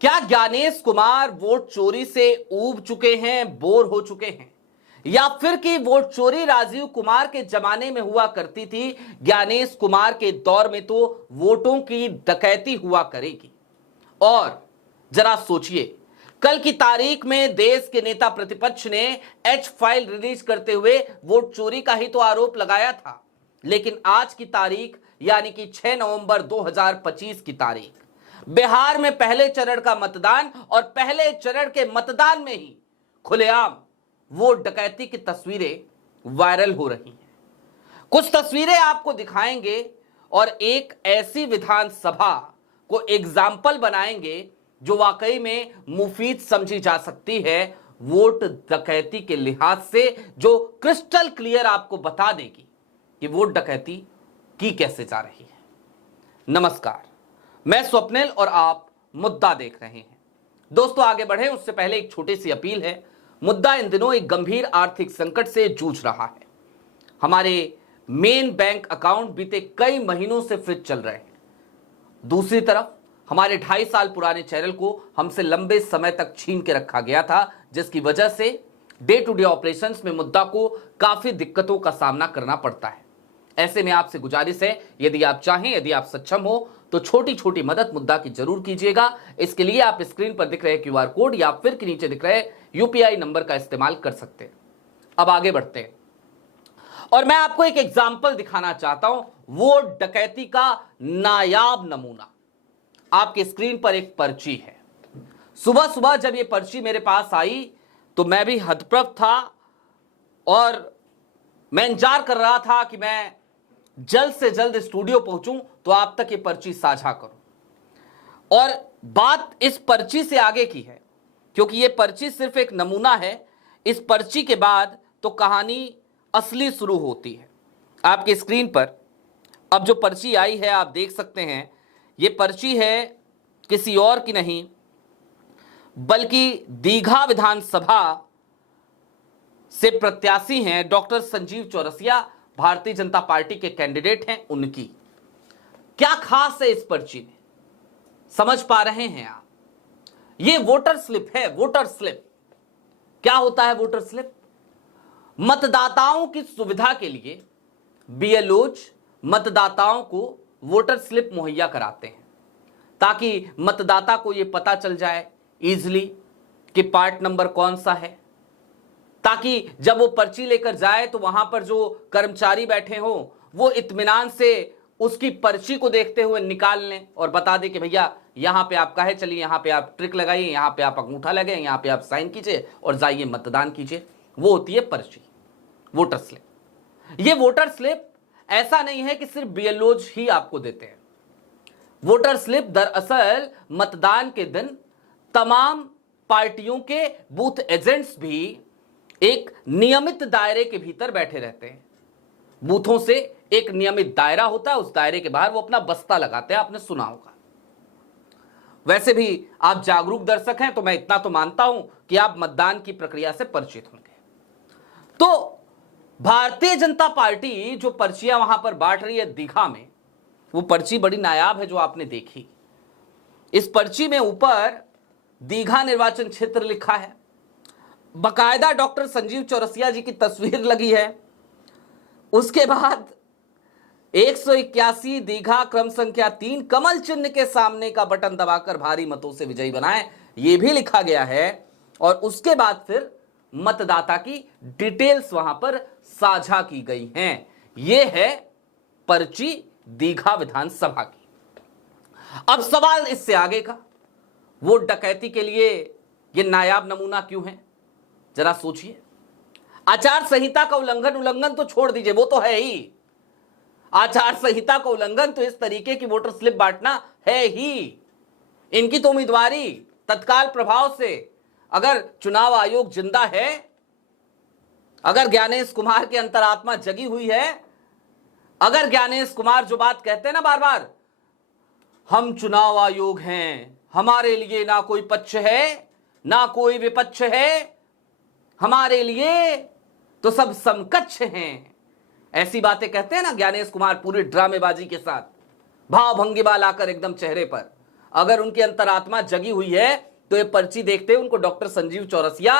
क्या ज्ञानेश कुमार वोट चोरी से ऊब चुके हैं, बोर हो चुके हैं, या फिर कि वोट चोरी राजीव कुमार के जमाने में हुआ करती थी, ज्ञानेश कुमार के दौर में तो वोटों की डकैती हुआ करेगी? और जरा सोचिए, कल की तारीख में देश के नेता प्रतिपक्ष ने एच फाइल रिलीज करते हुए वोट चोरी का ही तो आरोप लगाया था, लेकिन आज की तारीख यानी कि 6 नवंबर 2025 की तारीख, बिहार में पहले चरण का मतदान और पहले चरण के मतदान में ही खुलेआम वोट डकैती की तस्वीरें वायरल हो रही हैं। कुछ तस्वीरें आपको दिखाएंगे और एक ऐसी विधानसभा को एग्जाम्पल बनाएंगे जो वाकई में मुफीद समझी जा सकती है वोट डकैती के लिहाज से, जो क्रिस्टल क्लियर आपको बता देगी कि वोट डकैती की कैसे जा रही है। नमस्कार, मैं स्वप्निल और आप मुद्दा देख रहे हैं। दोस्तों, आगे बढ़े उससे पहले एक छोटी सी अपील है। मुद्दा इन दिनों एक गंभीर आर्थिक संकट से जूझ रहा है। हमारे मेन बैंक अकाउंट बीते कई महीनों से फ्रीज चल रहे हैं। दूसरी तरफ हमारे 2.5 साल पुराने चैनल को हमसे लंबे समय तक छीन के रखा गया था, जिसकी वजह से डे टू डे ऑपरेशंस में मुद्दा को काफी दिक्कतों का सामना करना पड़ता है। ऐसे में आपसे गुजारिश है, यदि आप चाहें, यदि आप सक्षम हो तो छोटी छोटी मदद मुद्दा की जरूर कीजिएगा। इसके लिए आप स्क्रीन पर दिख रहे क्यूआर कोड या फिर के नीचे दिख रहे यूपीआई नंबर का इस्तेमाल कर सकते हैं। अब आगे बढ़ते हैं और मैं आपको एक एग्जाम्पल दिखाना चाहता हूं वोट डकैती का नायाब नमूना। आपके स्क्रीन पर एक पर्ची है। सुबह सुबह जब यह पर्ची मेरे पास आई तो मैं भी हतप्रभ था और मैं इंतजार कर रहा था कि मैं जल्द से जल्द स्टूडियो पहुंचूं तो आप तक ये पर्ची साझा करूं। और बात इस पर्ची से आगे की है, क्योंकि ये पर्ची सिर्फ एक नमूना है। इस पर्ची के बाद तो कहानी असली शुरू होती है। आपके स्क्रीन पर अब जो पर्ची आई है आप देख सकते हैं। ये पर्ची है किसी और की नहीं बल्कि दीघा विधानसभा से प्रत्याशी हैं डॉक्टर संजीव चौरसिया, भारतीय जनता पार्टी के कैंडिडेट हैं। उनकी क्या खास है इस पर्ची में, समझ पा रहे हैं आप? ये वोटर स्लिप है। वोटर स्लिप क्या होता है? वोटर स्लिप मतदाताओं की सुविधा के लिए बीएलओज मतदाताओं को वोटर स्लिप मुहैया कराते हैं ताकि मतदाता को यह पता चल जाए इजीली कि पार्ट नंबर कौन सा है, ताकि जब वो पर्ची लेकर जाए तो वहां पर जो कर्मचारी बैठे हो वो इत्मीनान से उसकी पर्ची को देखते हुए निकाल लें और बता दें कि भैया यहां पे आपका है, चलिए यहां पे आप ट्रिक लगाइए, यहां पे आप अंगूठा लगाइए, यहां पे आप साइन कीजिए और जाइए मतदान कीजिए। वो होती है पर्ची, वोटर स्लिप। ये वोटर स्लिप ऐसा नहीं है कि सिर्फ बीएलओज ही आपको देते हैं। वोटर स्लिप दरअसल मतदान के दिन तमाम पार्टियों के बूथ एजेंट्स भी एक नियमित दायरे के भीतर बैठे रहते हैं। बूथों से एक नियमित दायरा होता है, उस दायरे के बाहर वो अपना बस्ता लगाते हैं। आपने सुना होगा। वैसे भी आप जागरूक दर्शक हैं तो मैं इतना तो मानता हूं कि आप मतदान की प्रक्रिया से परिचित होंगे। तो भारतीय जनता पार्टी जो पर्चियां वहां पर बांट रही है दीघा में, वो पर्ची बड़ी नायाब है जो आपने देखी। इस पर्ची में ऊपर दीघा निर्वाचन क्षेत्र लिखा है, बकायदा डॉक्टर संजीव चौरसिया जी की तस्वीर लगी है। उसके बाद 181 दीघा क्रम संख्या 3 कमल चिन्ह के सामने का बटन दबाकर भारी मतों से विजयी बनाए, यह भी लिखा गया है। और उसके बाद फिर मतदाता की डिटेल्स वहां पर साझा की गई हैं। यह है पर्ची दीघा विधानसभा की। अब सवाल इससे आगे का, वोट डकैती के लिए यह नायाब नमूना क्यों है? जरा सोचिए। आचार संहिता का उल्लंघन तो छोड़ दीजिए, वो तो है ही। आचार संहिता का उल्लंघन तो इस तरीके की वोटर स्लिप बांटना है ही। इनकी तो उम्मीदवारी तत्काल प्रभाव से, अगर चुनाव आयोग जिंदा है, अगर ज्ञानेश कुमार की अंतरात्मा जगी हुई है, अगर ज्ञानेश कुमार जो बात कहते हैं ना बार बार, हम चुनाव आयोग हैं, हमारे लिए ना कोई पक्ष है ना कोई विपक्ष है, हमारे लिए तो सब समकक्ष हैं, ऐसी बातें कहते हैं ना ज्ञानेश कुमार पूरी ड्रामेबाजी के साथ, भाव भंगिमा लाकर एकदम चेहरे पर। अगर उनकी अंतरात्मा जगी हुई है तो ये पर्ची देखते उनको डॉक्टर संजीव चौरसिया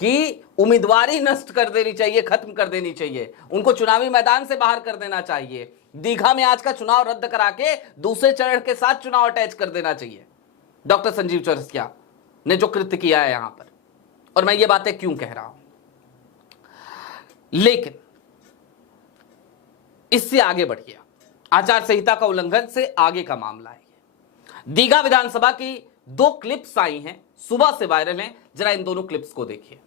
की उम्मीदवारी नष्ट कर देनी चाहिए, खत्म कर देनी चाहिए, उनको चुनावी मैदान से बाहर कर देना चाहिए। दीघा में आज का चुनाव रद्द करा के दूसरे चरण के साथ चुनाव अटैच कर देना चाहिए डॉक्टर संजीव चौरसिया ने जो कृत्य किया है यहां पर। और मैं ये बातें क्यों कह रहा हूं, लेकिन इससे आगे बढ़िए, आचार संहिता का उल्लंघन से आगे का मामला है। दीघा विधानसभा की 2 क्लिप्स आई हैं, सुबह से वायरल हैं, जरा इन दोनों क्लिप्स को देखिए।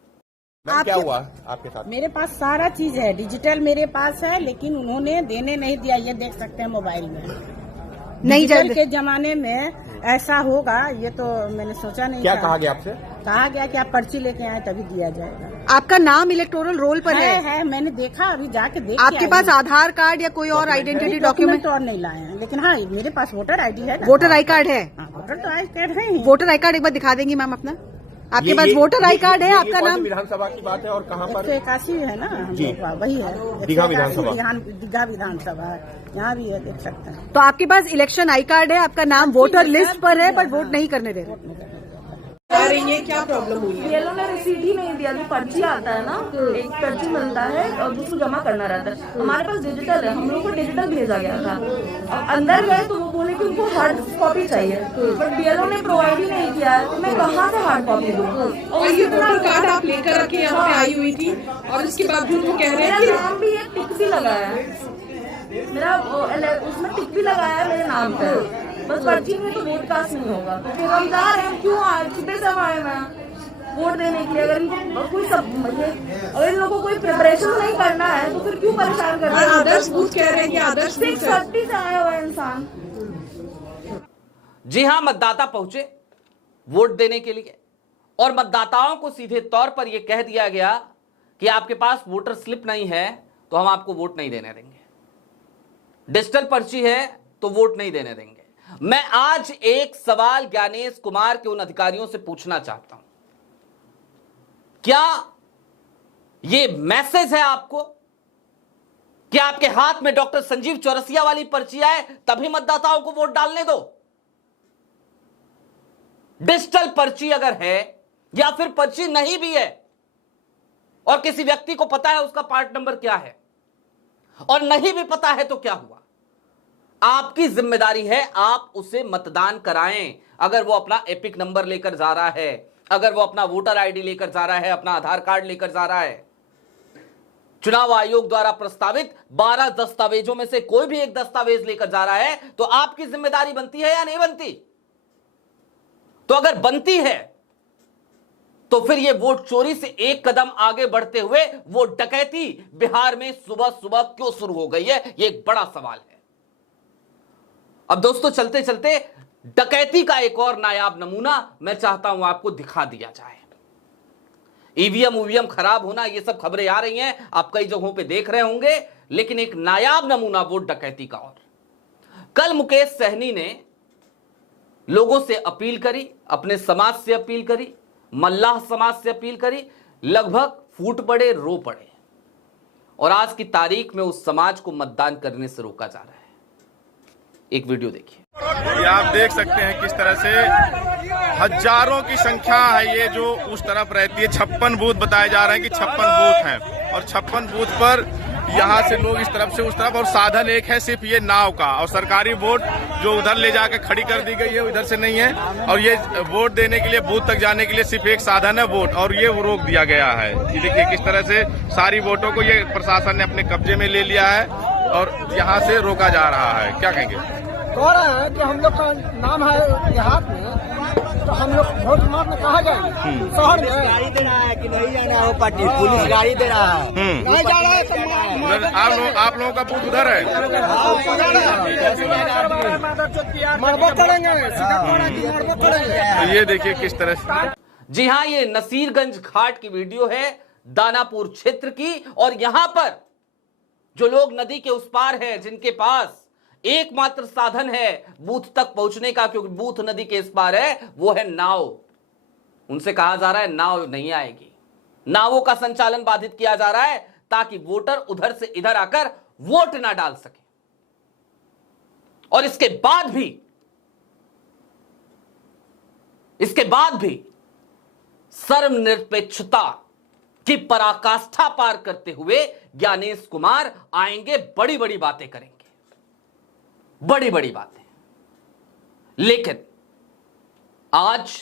क्या हुआ आपके साथ? मेरे पास सारा चीज है, डिजिटल मेरे पास है, लेकिन उन्होंने देने नहीं दिया। ये देख सकते हैं मोबाइल में। नहीं, डिजिटल के जमाने में ऐसा होगा ये तो मैंने सोचा नहीं। क्या कहा गया आपसे? कहा गया कि आप पर्ची लेके आए तभी दिया जाएगा। आपका नाम इलेक्टोरल रोल पर है? मैंने देखा, अभी जाके देख। आपके पास आधार कार्ड या कोई और आइडेंटिटी डॉक्यूमेंट और नहीं लाए हैं, लेकिन हाँ मेरे पास वोटर आईडी है। वोटर आई कार्ड है? वोटर आई कार्ड है। वोटर आई कार्ड एक बार दिखा देंगी मैम अपना? आपके पास वोटर आई कार्ड है? आपका नाम? विधानसभा की बात है और कहाँ पर? 181 है ना जी, वही है दीघा विधानसभा। दीघा विधानसभा यहाँ भी है, देख सकते हैं। तो आपके पास इलेक्शन आई कार्ड है, आपका नाम वोटर लिस्ट पर है, बट वोट नहीं करने दे रहे। ये क्या प्रॉब्लम हुई है? ये लोग ने रिसीट ही नहीं दिया। जो पर्ची आता है ना, एक पर्ची मिलता है और दूसरी जमा करना रहता है। हमारे पास डिजिटल है, हम लोग को डिजिटल भेजा गया था। और अंदर गए तो वो बोले कि उनको हार्ड कॉपी चाहिए, बट बीएलओ ने प्रोवाइड ही नहीं किया है, तो मैं कहाँ से हार्ड कॉपी दूँ? और ये वोटर कार्ड आप लेकर रखे यहाँ पे आई हुई थी और उसके बावजूद वो कह रहे हैं मेरा नाम भी एक टिक भी लगाया है, मेरा उसमें टिक भी लगाया है मेरे नाम पे, बस पर्ची में तो वोट कास्ट नहीं होगा। तो फिर हम जा रहे हैं, क्यों आए, कितने सब आए मैं वोट देने के लिए? अगर इनको कोई अगर इन लोगों को कोई प्रिपरेशन नहीं करना है तो फिर क्यों परेशान कर रहे हैं? आदर्श बूथ कह रहे हैं कि आदर्श 630 से आया हुआ इंसान। जी हां, मतदाता पहुंचे वोट देने के लिए और मतदाताओं को सीधे तौर पर यह कह दिया गया कि आपके पास वोटर स्लिप नहीं है तो हम आपको वोट नहीं देने देंगे, डिजिटल पर्ची है तो वोट नहीं देने देंगे। मैं आज एक सवाल ज्ञानेश कुमार के उन अधिकारियों से पूछना चाहता हूं, क्या यह मैसेज है आपको कि आपके हाथ में डॉक्टर संजीव चौरसिया वाली पर्ची आए तभी मतदाताओं को वोट डालने दो? डिजिटल पर्ची अगर है या फिर पर्ची नहीं भी है और किसी व्यक्ति को पता है उसका पार्ट नंबर क्या है और नहीं भी पता है तो क्या हुआ? आपकी जिम्मेदारी है आप उसे मतदान कराएं। अगर वो अपना एपिक नंबर लेकर जा रहा है, अगर वो अपना वोटर आईडी लेकर जा रहा है, अपना आधार कार्ड लेकर जा रहा है, चुनाव आयोग द्वारा प्रस्तावित 12 दस्तावेजों में से कोई भी एक दस्तावेज लेकर जा रहा है तो आपकी जिम्मेदारी बनती है या नहीं बनती? तो अगर बनती है तो फिर ये वोट चोरी से एक कदम आगे बढ़ते हुए वो डकैती बिहार में सुबह सुबह क्यों शुरू हो गई है, ये एक बड़ा सवाल है। अब दोस्तों चलते चलते डकैती का एक और नायाब नमूना मैं चाहता हूं आपको दिखा दिया जाए। ईवीएम खराब होना ये सब खबरें आ रही हैं, आप कई जगहों पे देख रहे होंगे, लेकिन एक नायाब नमूना वोट डकैती का। और कल मुकेश सहनी ने लोगों से अपील करी, अपने समाज से अपील करी, मल्लाह समाज से अपील करी, लगभग फूट पड़े, रो पड़े, और आज की तारीख में उस समाज को मतदान करने से रोका जा रहा है। एक वीडियो देखिए। ये आप देख सकते हैं किस तरह से हजारों की संख्या है ये जो उस तरफ रहती है। 56 बूथ बताए जा रहे हैं कि 56 बूथ हैं और 56 बूथ पर यहाँ से लोग इस तरफ से उस तरफ, और साधन एक है सिर्फ ये नाव का, और सरकारी वोट जो उधर ले जाके खड़ी कर दी गई है इधर से नहीं है, और ये वोट देने के लिए बूथ तक जाने के लिए सिर्फ एक साधन है वोट, और ये रोक दिया गया है। ये देखिए किस तरह से सारी वोटों को ये प्रशासन ने अपने कब्जे में ले लिया है और यहाँ से रोका जा रहा है। क्या कहेंगे? कह रहे हैं कि हम लोग का नाम है देहात में, तो हम लोग वोट मांगने कहाँ जाएंगे? शहर में गाड़ी दे रहा है कि नहीं जाना है, वो पार्टी पुलिस गाड़ी दे रहा है, नहीं जा रहा है तो आप लोगों का बूथ उधर है, मरबो करेंगे। ये देखिए किस तरह से। जी हां, ये नसीरगंज घाट की वीडियो है, दानापुर क्षेत्र की, और यहां पर जो लोग नदी के उस पार है, जिनके पास एकमात्र साधन है बूथ तक पहुंचने का, क्योंकि बूथ नदी के इस पार है, वो है नाव। उनसे कहा जा रहा है नाव नहीं आएगी, नावों का संचालन बाधित किया जा रहा है ताकि वोटर उधर से इधर आकर वोट ना डाल सके। और इसके बाद भी इसके बाद भी सर्वनिरपेक्षता की पराकाष्ठा पार करते हुए ज्ञानेश कुमार आएंगे, बड़ी बड़ी बातें करेंगे, बड़ी बड़ी बातें। लेकिन आज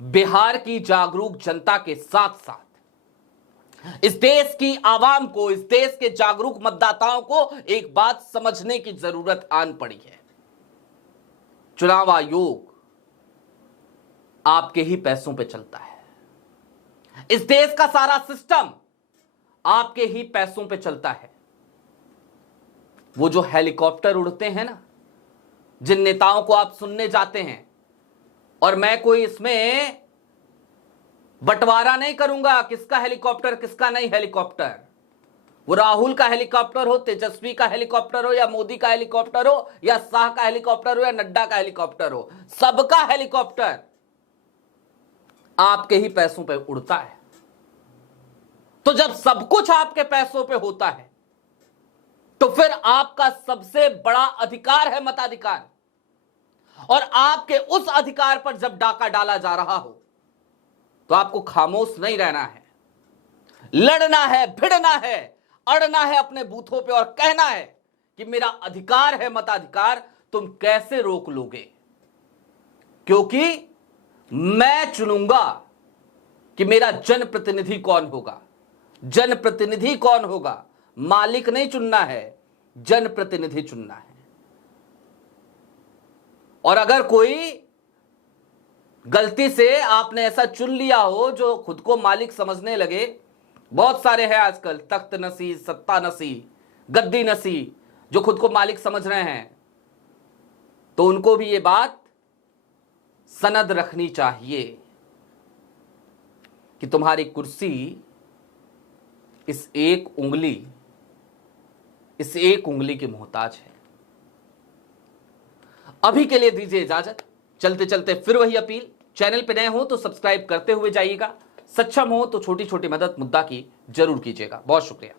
बिहार की जागरूक जनता के साथ साथ इस देश की आवाम को, इस देश के जागरूक मतदाताओं को एक बात समझने की जरूरत आन पड़ी है। चुनाव आयोग आपके ही पैसों पे चलता है। इस देश का सारा सिस्टम आपके ही पैसों पे चलता है। वो जो हेलीकॉप्टर उड़ते हैं ना, जिन नेताओं को आप सुनने जाते हैं, और मैं कोई इसमें बंटवारा नहीं करूंगा किसका हेलीकॉप्टर किसका नहीं हेलीकॉप्टर, वो राहुल का हेलीकॉप्टर हो, तेजस्वी का हेलीकॉप्टर हो, या मोदी का हेलीकॉप्टर हो, या शाह का हेलीकॉप्टर हो, या नड्डा का हेलीकॉप्टर हो, सबका हेलीकॉप्टर आपके ही पैसों पे उड़ता है। तो जब सब कुछ आपके पैसों पे होता है तो फिर आपका सबसे बड़ा अधिकार है मताधिकार, और आपके उस अधिकार पर जब डाका डाला जा रहा हो तो आपको खामोश नहीं रहना है, लड़ना है, भिड़ना है, अड़ना है अपने बूथों पे और कहना है कि मेरा अधिकार है मताधिकार, तुम कैसे रोक लोगे? क्योंकि मैं चुनूंगा कि मेरा जनप्रतिनिधि कौन होगा। जनप्रतिनिधि कौन होगा? मालिक नहीं चुनना है, जनप्रतिनिधि चुनना है। और अगर कोई गलती से आपने ऐसा चुन लिया हो जो खुद को मालिक समझने लगे, बहुत सारे हैं आजकल तख्त नसी, सत्ता नसी, गद्दी नसी, जो खुद को मालिक समझ रहे हैं, तो उनको भी ये बात सनद रखनी चाहिए कि तुम्हारी कुर्सी इस एक उंगली की मोहताज है। अभी के लिए दीजिए इजाजत। चलते चलते फिर वही अपील, चैनल पे नए हो तो सब्सक्राइब करते हुए जाइएगा, सक्षम हो तो छोटी छोटी मदद मुद्दा की जरूर कीजिएगा। बहुत शुक्रिया।